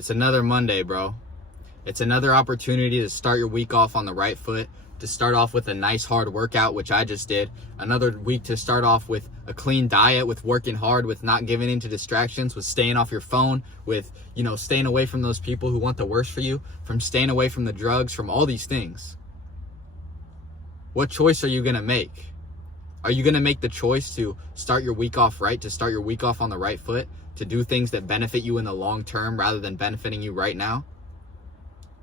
It's another Monday, bro. It's another opportunity to start your week off on the right foot, to start off with a nice hard workout, which I just did. Another week to start off with a clean diet, with working hard, with not giving into distractions, with staying off your phone, with, staying away from those people who want the worst for you, from staying away from the drugs, from all these things. What choice are you going to make? Are you going to make the choice to start your week off right, to start your week off on the right foot, to do things that benefit you in the long term rather than benefiting you right now?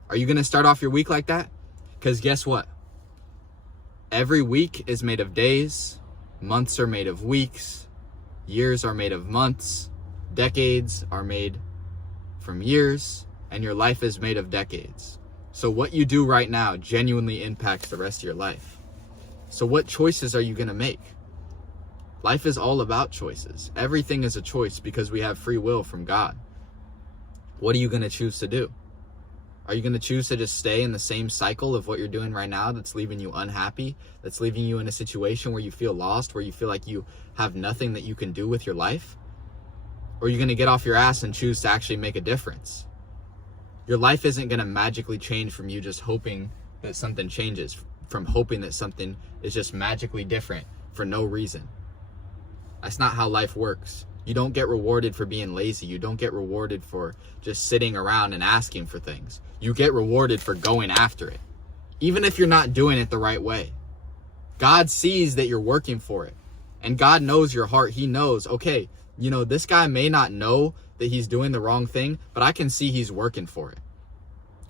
Are you going to start off your week like that? Because guess what? Every week is made of days, months are made of weeks, years are made of months, decades are made from years, and your life is made of decades. So what you do right now genuinely impacts the rest of your life. So what choices are you going to make? Life is all about choices. Everything is a choice because we have free will from God. What are you going to choose to do? Are you going to choose to just stay in the same cycle of what you're doing right now that's leaving you unhappy, that's leaving you in a situation where you feel lost, where you feel like you have nothing that you can do with your life? Or are you going to get off your ass and choose to actually make a difference? Your life isn't going to magically change from you just hoping that something changes, from hoping that something is just magically different for no reason. That's not how life works. You don't get rewarded for being lazy. You don't get rewarded for just sitting around and asking for things. You get rewarded for going after it, even if you're not doing it the right way. God sees that you're working for it, and God knows your heart. He knows, okay, this guy may not know that he's doing the wrong thing, but I can see he's working for it.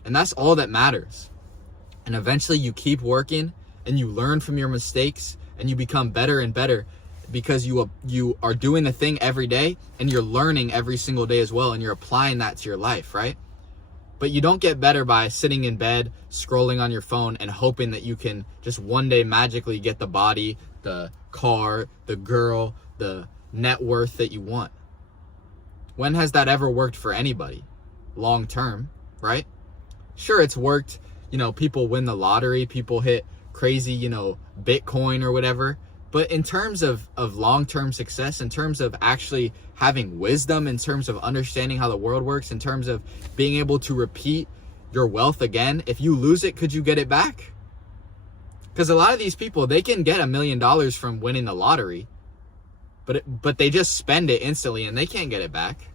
And that's all that matters. And eventually you keep working and you learn from your mistakes and you become better and better, because you are doing the thing every day and you're learning every single day as well, and you're applying that to your life, right? But you don't get better by sitting in bed, scrolling on your phone and hoping that you can just one day magically get the body, the car, the girl, the net worth that you want. When has that ever worked for anybody long term, right? Sure, it's worked. People win the lottery, people hit crazy, Bitcoin or whatever. But in terms of long-term success, in terms of actually having wisdom, in terms of understanding how the world works, in terms of being able to repeat your wealth again, if you lose it, could you get it back? Because a lot of these people, they can get $1 million from winning the lottery, but they just spend it instantly and they can't get it back.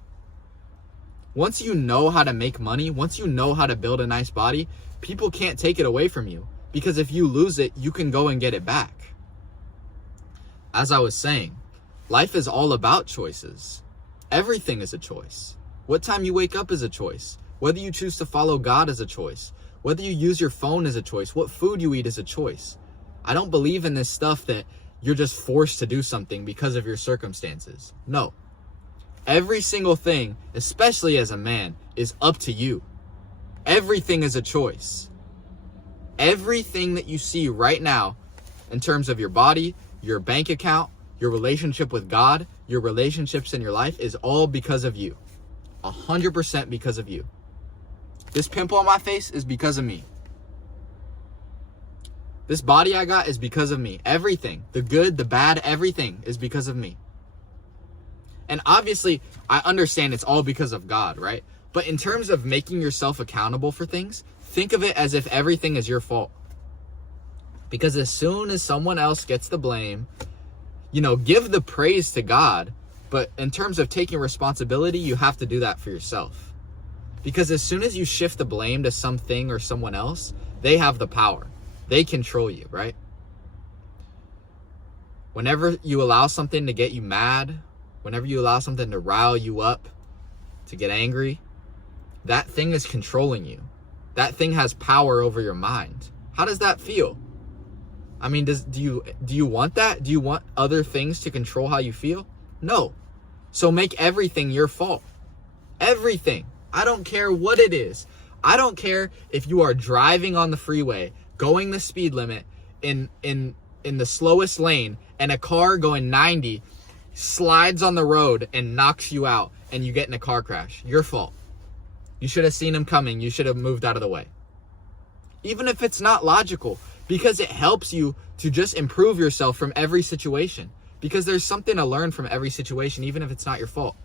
Once you know how to make money, once you know how to build a nice body, people can't take it away from you. Because if you lose it, you can go and get it back. As I was saying, life is all about choices. Everything is a choice. What time you wake up is a choice. Whether you choose to follow God is a choice. Whether you use your phone is a choice. What food you eat is a choice. I don't believe in this stuff that you're just forced to do something because of your circumstances. No. Every single thing, especially as a man, is up to you. Everything is a choice. Everything that you see right now in terms of your body, your bank account, your relationship with God, your relationships in your life is all because of you. 100% because of you. This pimple on my face is because of me. This body I got is because of me. Everything, the good, the bad, everything is because of me. And obviously, I understand it's all because of God, right? But in terms of making yourself accountable for things, think of it as if everything is your fault. Because as soon as someone else gets the blame, give the praise to God. But in terms of taking responsibility, you have to do that for yourself. Because as soon as you shift the blame to something or someone else, they have the power. They control you, right? Whenever you allow something to get you mad, whenever you allow something to rile you up, to get angry, that thing is controlling you. That thing has power over your mind. How does that feel? I mean, do you want that? Do you want other things to control how you feel? No. So make everything your fault. Everything. I don't care what it is. I don't care if you are driving on the freeway, going the speed limit in the slowest lane, and a car going 90 slides on the road and knocks you out and you get in a car crash. Your fault. You should have seen him coming. You should have moved out of the way. Even if it's not logical, because it helps you to just improve yourself from every situation. Because there's something to learn from every situation, even if it's not your fault.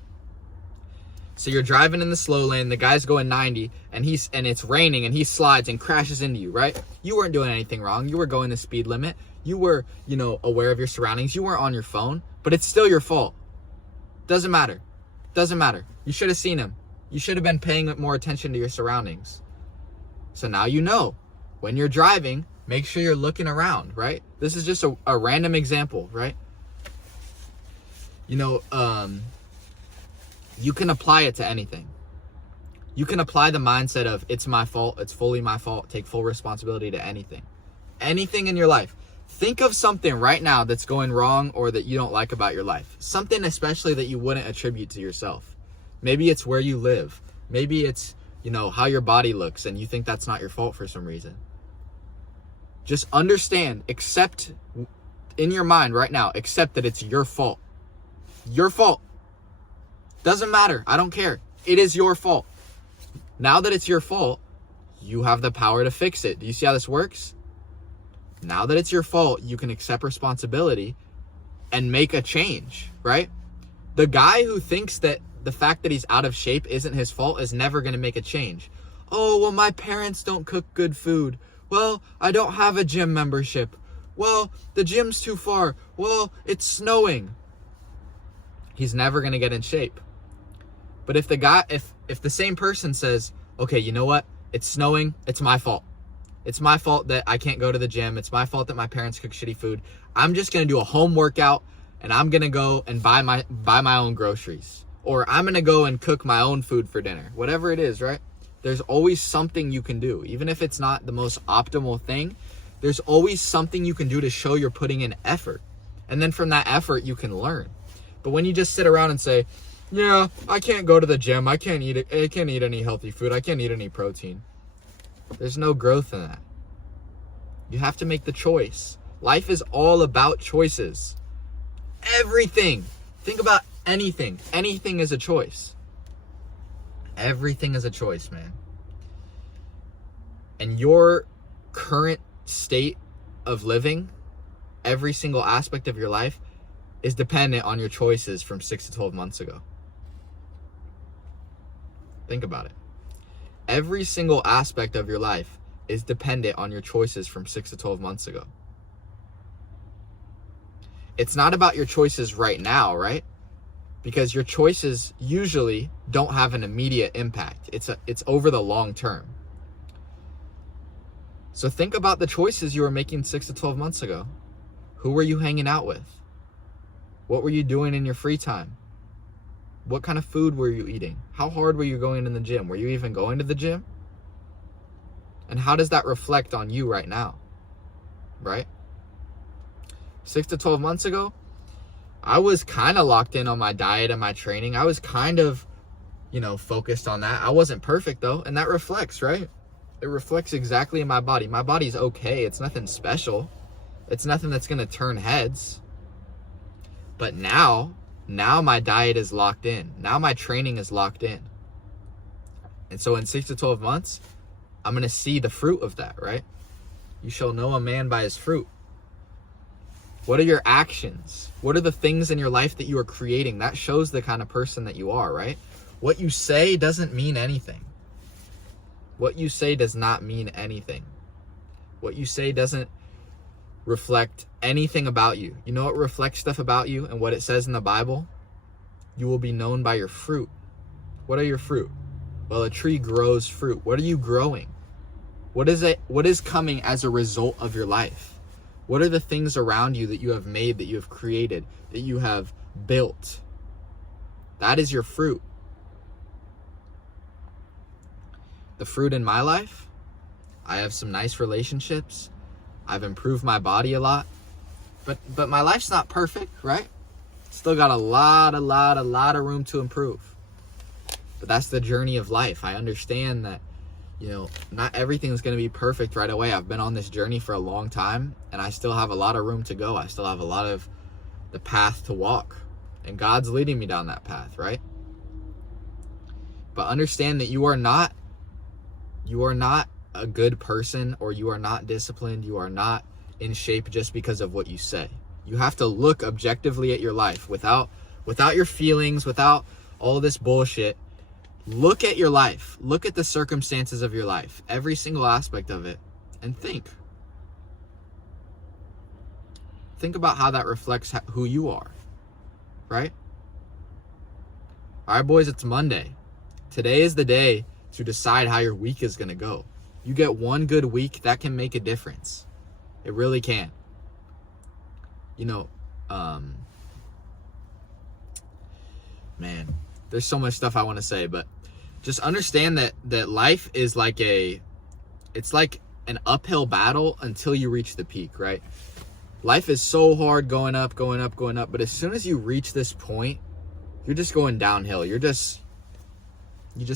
So you're driving in the slow lane, the guy's going 90, and it's raining, and he slides and crashes into you, right? You weren't doing anything wrong. You were going the speed limit. You were, aware of your surroundings. You weren't on your phone, but it's still your fault. Doesn't matter. Doesn't matter. You should have seen him. You should have been paying more attention to your surroundings. So now you know, when you're driving, make sure you're looking around, right? This is just a random example, right? You can apply it to anything. You can apply the mindset of, it's my fault, it's fully my fault, take full responsibility to anything. Anything in your life. Think of something right now that's going wrong or that you don't like about your life. Something especially that you wouldn't attribute to yourself. Maybe it's where you live. Maybe it's, how your body looks and you think that's not your fault for some reason. Just understand, accept in your mind right now, accept that it's your fault. Your fault. Doesn't matter. I don't care. It is your fault. Now that it's your fault, you have the power to fix it. Do you see how this works? Now that it's your fault, you can accept responsibility and make a change, right? The guy who thinks that the fact that he's out of shape isn't his fault is never going to make a change. Oh, well, my parents don't cook good food. Well, I don't have a gym membership. Well, the gym's too far. Well, it's snowing. He's never going to get in shape. But if the same person says, okay, you know what? It's snowing. It's my fault. It's my fault that I can't go to the gym. It's my fault that my parents cook shitty food. I'm just going to do a home workout and I'm going to go and buy my own groceries. Or I'm going to go and cook my own food for dinner. Whatever it is, right? There's always something you can do. Even if it's not the most optimal thing, there's always something you can do to show you're putting in effort. And then from that effort, you can learn. But when you just sit around and say, yeah, I can't go to the gym. I can't eat any healthy food. I can't eat any protein. There's no growth in that. You have to make the choice. Life is all about choices. Everything. Think about anything. Anything is a choice. Everything is a choice, man. And your current state of living, every single aspect of your life, is dependent on your choices from 6 to 12 months ago. Think about it. Every single aspect of your life is dependent on your choices from 6 to 12 months ago. It's not about your choices right now, right? Because your choices usually don't have an immediate impact. It's over the long term. So think about the choices you were making 6 to 12 months ago. Who were you hanging out with? What were you doing in your free time? What kind of food were you eating? How hard were you going in the gym? Were you even going to the gym? And how does that reflect on you right now? Right? 6 to 12 months ago, I was kind of locked in on my diet and my training. I was kind of, focused on that. I wasn't perfect though, and that reflects, right? It reflects exactly in my body. My body's okay. It's nothing special. It's nothing that's going to turn heads. But now my diet is locked in. Now my training is locked in. And so in 6 to 12 months, I'm going to see the fruit of that, right? You shall know a man by his fruit. What are your actions? What are the things in your life that you are creating? That shows the kind of person that you are, right? What you say doesn't mean anything. What you say does not mean anything. What you say doesn't reflect anything about you. You know what reflects stuff about you and what it says in the Bible? You will be known by your fruit. What are your fruit? Well, a tree grows fruit. What are you growing? What is coming as a result of your life? What are the things around you that you have made, that you have created, that you have built? That is your fruit. The fruit in my life, I have some nice relationships. I've improved my body a lot. But my life's not perfect, right? Still got a lot of room to improve. But that's the journey of life. I understand that, not everything's going to be perfect right away. I've been on this journey for a long time, and I still have a lot of room to go. I still have a lot of the path to walk, and God's leading me down that path, right? But understand that you are not a good person, or you are not disciplined. You are not in shape just because of what you say. You have to look objectively at your life without your feelings, without all this bullshit, Look at your life. Look at the circumstances of your life, every single aspect of it, and think. Think about how that reflects who you are, right? All right, boys, it's Monday. Today is the day to decide how your week is going to go. You get one good week, that can make a difference. It really can. You know, man, there's so much stuff I want to say, but just understand that life is like it's like an uphill battle until you reach the peak, right? Life is so hard going up, going up, going up, but as soon as you reach this point, you're just going downhill. You just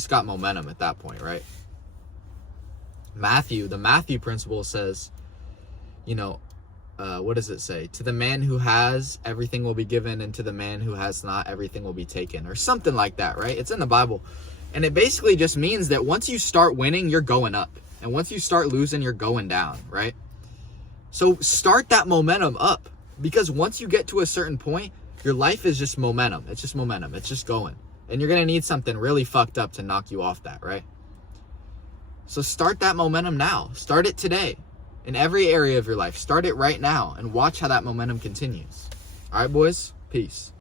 got momentum at that point, right? The Matthew principle says, what does it say? To the man who has, everything will be given, and to the man who has not, everything will be taken, or something like that, right? It's in the Bible. And it basically just means that once you start winning, you're going up. And once you start losing, you're going down, right? So start that momentum up, because once you get to a certain point, your life is just momentum. It's just momentum. It's just going. And you're going to need something really fucked up to knock you off that, right? So start that momentum now. Start it today. In every area of your life. Start it right now and watch how that momentum continues. All right, boys? Peace.